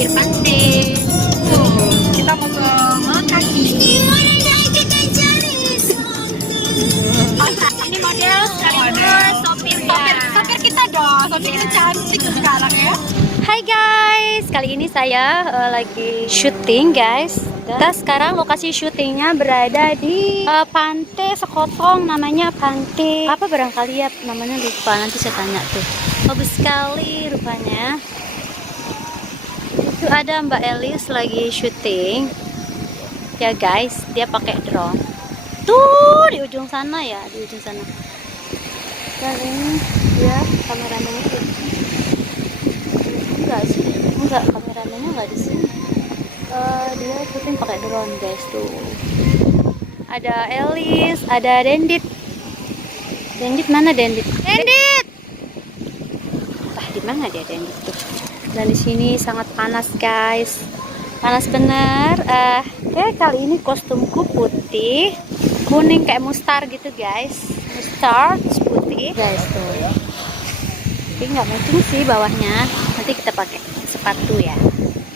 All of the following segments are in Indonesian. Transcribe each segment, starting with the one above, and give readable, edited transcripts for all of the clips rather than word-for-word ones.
pinggir pantai. Kita mau ke Melati. Ini model sekaligus sopir kita dong. Sopir kita cantik sekarang ya. Hai guys, kali ini saya lagi syuting guys. Kita sekarang lokasi syutingnya berada di pantai Sekotong, namanya pantai apa barangkali ya, namanya lupa, nanti saya tanya tuh. Bagus sekali rupanya. Itu ada Mbak Elis lagi syuting ya guys, dia pakai drone tuh di ujung sana ya, di ujung sana. Dan ini dia kameramennya enggak sih, enggak, kameramennya enggak di sini. Dia syuting pakai drone guys tuh. Ada Elis, ada Dendit. Dendit mana Dendit? Dendit. Di mana dia Dendit tuh? Dan di sini sangat panas guys, panas bener. Kali ini kostumku putih kuning kayak mustar gitu guys, mustar putih guys tuh. Tapi nggak matching sih bawahnya, nanti kita pakai sepatu ya,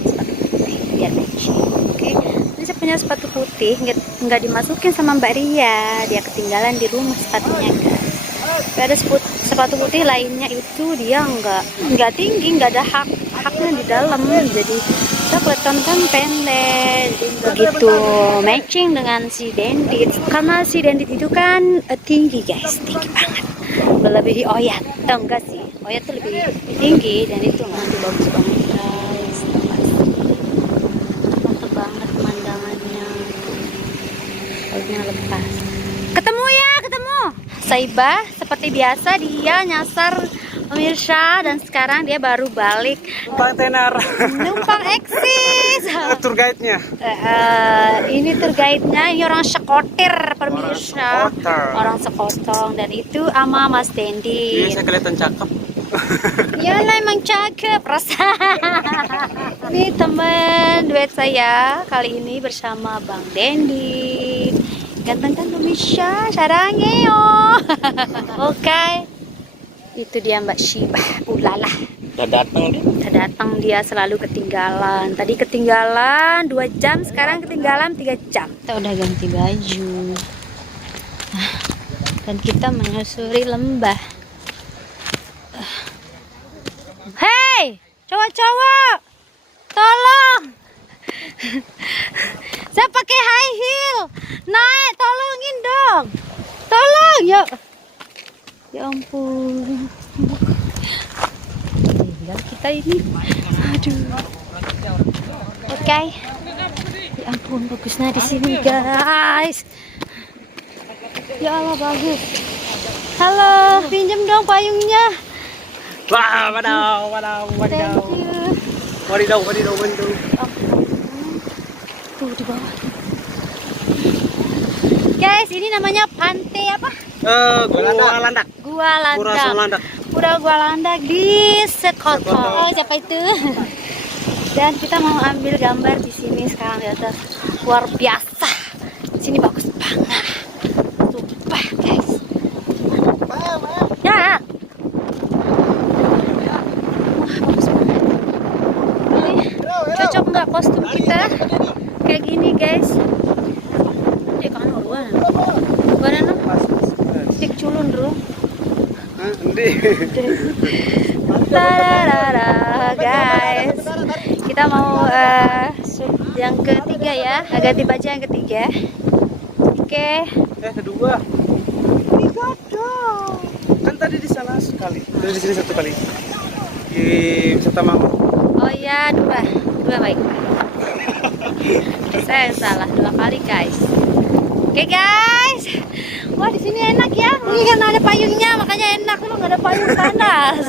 sepatu putih biar matching. Oke, ini saya punya sepatu putih, nggak dimasukin sama Mbak Ria, dia ketinggalan di rumah sepatunya guys. Ada sepatu putih lainnya itu dia nggak tinggi, nggak ada haknya di dalam, jadi saya kelihatan kan pendek begitu, matching dengan si Dendit karena si Dendit itu kan tinggi guys, tinggi banget, melebihi Oyat. Tau enggak sih, Oyat tuh lebih tinggi dan itu nanti bagus banget guys, mantap banget pemandangannya, barunya lepas. Ketemu ya, ketemu Saibah. Seperti biasa dia nyasar pemirsa, dan sekarang dia baru balik. Numpang tenar. Numpang eksis. Tour guide-nya. Ini tour guide-nya, ini orang Sekotir pemirsa. Orang Sekotong, dan itu ama Mas Dendi. Iya, saya kelihatan cakep. Ya lah, emang cakep rasa. Ini teman duet saya kali ini bersama Bang Dendi. Ganteng kan pemirsa, sarangnya. Oke. Itu dia Mbak Syibah. Ulala. Udah datang dia. Udah datang, dia selalu ketinggalan. Tadi ketinggalan 2 jam, sekarang ketinggalan 3 jam. Kita udah ganti baju. Dan kita menyusuri lembah. Hei, cowok-cowok, tolong. Saya pakai high heel. Naik, tolongin dong. Tolong, yuk. Ya ampun. Tinggal kita ini. Aduh. Oke. Ya ampun, bagusnya di sini, guys. Ya Allah, bagus. Halo, pinjam dong payungnya. Wah, wadidaw. Thank you. Wadidaw. Tuh di bawah. Guys, ini namanya pantai apa? Gua Landak. Pura Gua Landak di Sekotong. Oh, siapa itu? Dan kita mau ambil gambar di sini sekarang ya, luar biasa. Sini bagus banget. Sumpah, guys. Ya. Wah, bagus banget. Ini cocok nggak kostum kita? Kayak gini, guys. Kan luar. Mana? Sik culun dulu. Guys, kita mau yang ketiga ya, ganti baju yang ketiga. Oke. Kedua. Tiga dong. Kan tadi di sana sekali. Terus di sini 1 kali. Di wisata Mangun. Oh iya, dua baik. Saya yang salah 2 kali guys. Oke guys. Wah, di sini enak ya. Ini kan ada payungnya, makanya enak. Kalau nggak ada payung panas.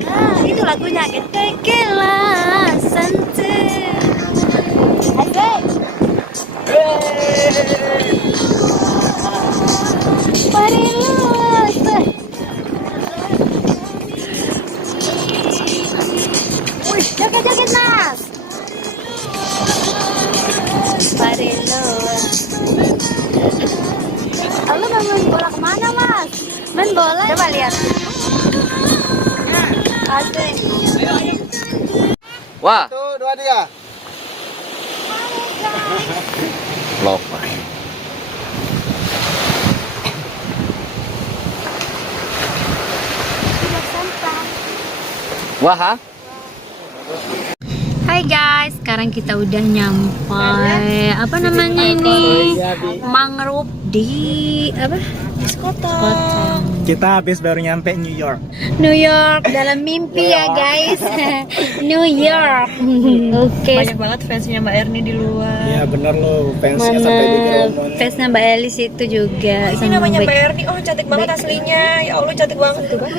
Nah, itu lagunya. Ketekelah santai. Asik. Marilah. Wih, joget-joget Mas. Lalu main bola kemana Mas? Main bola? Coba lihat. Asik. Wah. 1, 2, 3. Vlog. Wah, ha? Hai guys, sekarang kita udah nyampe apa namanya ini? Mangrove di apa? Di Sekotong. Kita habis baru nyampe New York. New York dalam mimpi ya guys. New York. Oke. Banyak banget fansnya Mbak Erni di luar. Iya bener loh, fansnya sampai di Mana Gromon. fansnya Mbak Elis itu juga. Ini namanya Mbak Erni. Oh, cantik banget aslinya. Ya Allah, cantik banget tuh kan.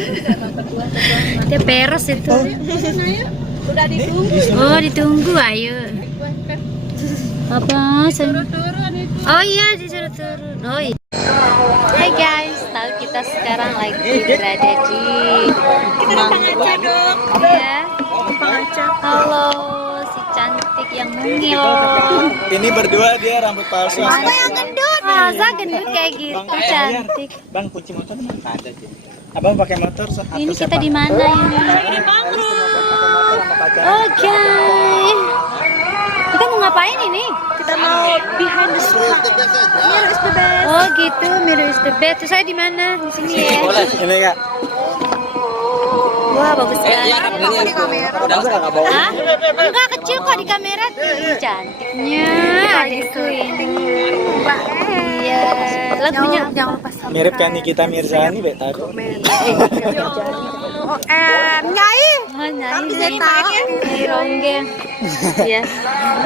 Dia peres itu. Oh ditunggu, ayo. Apa? Oh iya disuruh turun. Oh iya. Hai guys, tahu kita sekarang lagi berada di Pengaca dong. ya. Pengaca. Halo, si cantik yang mungil. Ini berdua dia rambut palsu. Apa yang gendut? Masa gendut kayak gitu cantik. Bang, kunci motor mana ada sih? Abang pakai motor Ini kita di mana ini? Oke. Kita mau ngapain ini? Kita mau behind the scene. Mirror is the best. Oh gitu, Mirror is the best. Terus saya di mana? Di sini ya. Ini Kak. Wah bagus sekali. Udah enggak bawa. Hah? Enggak kecil kok di kamera. Cantiknya adikku ini. Iya. Lagunya jangan lepas. Mirip kan Nikita Mirzani bet tadi. Nyai. Oh, Nyai jadi tahu. Ronggeng. Iya.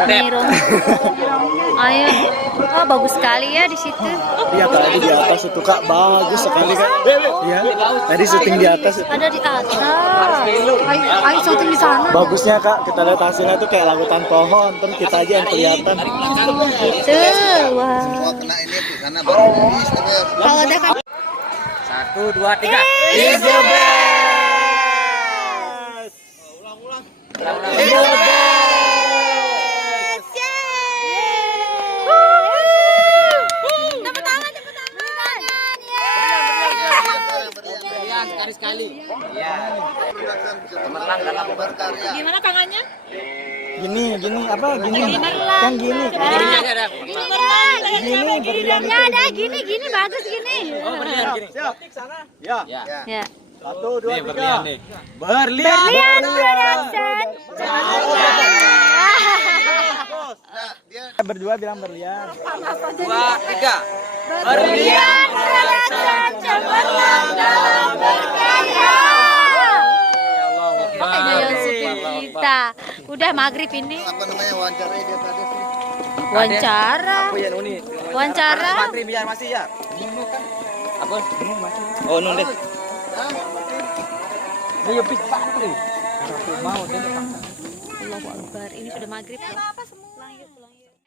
Ronggeng. Ayo. Oh, bagus sekali ya di situ. Iya tadi di atas itu Kak, bagus sekali Kak. Iya. Tadi syuting di atas itu. Ada di atas. Ayo syuting di sana. Bagusnya Kak, kita lihat hasilnya tuh kayak lautan pohon, terus kita aja yang kelihatan. Itu. Wah. Kalau ada kan 1, 2, 3. Is the best. Is the best. Tepuk tangan, tepuk tangan. Sekali-sekali. Iya. Cemerlang dalam berkarya. Gimana tangannya? Gini apa? Gini. Kan gini. Ini aja ada. Gini berlian. Ya ada gini bagus gini. Oh, berlian gini. Siap. Sana. Ya. Ya. 1, 2, 3. Berlian nih. Berlian. Lihat production. Berdua bilang berlian. 2, 3. Berlian production cemerlang dalam berkarya. Makanya yang syuting kita. Udah maghrib ini. Apa namanya wawancara dia tadi sih? Wawancara. Aku yang ini. Wawancara. Patri biar masih ya. Apa? Oh, nun deh. Ini pis Patri. Mau deh. Allahu Akbar. Ini sudah maghrib.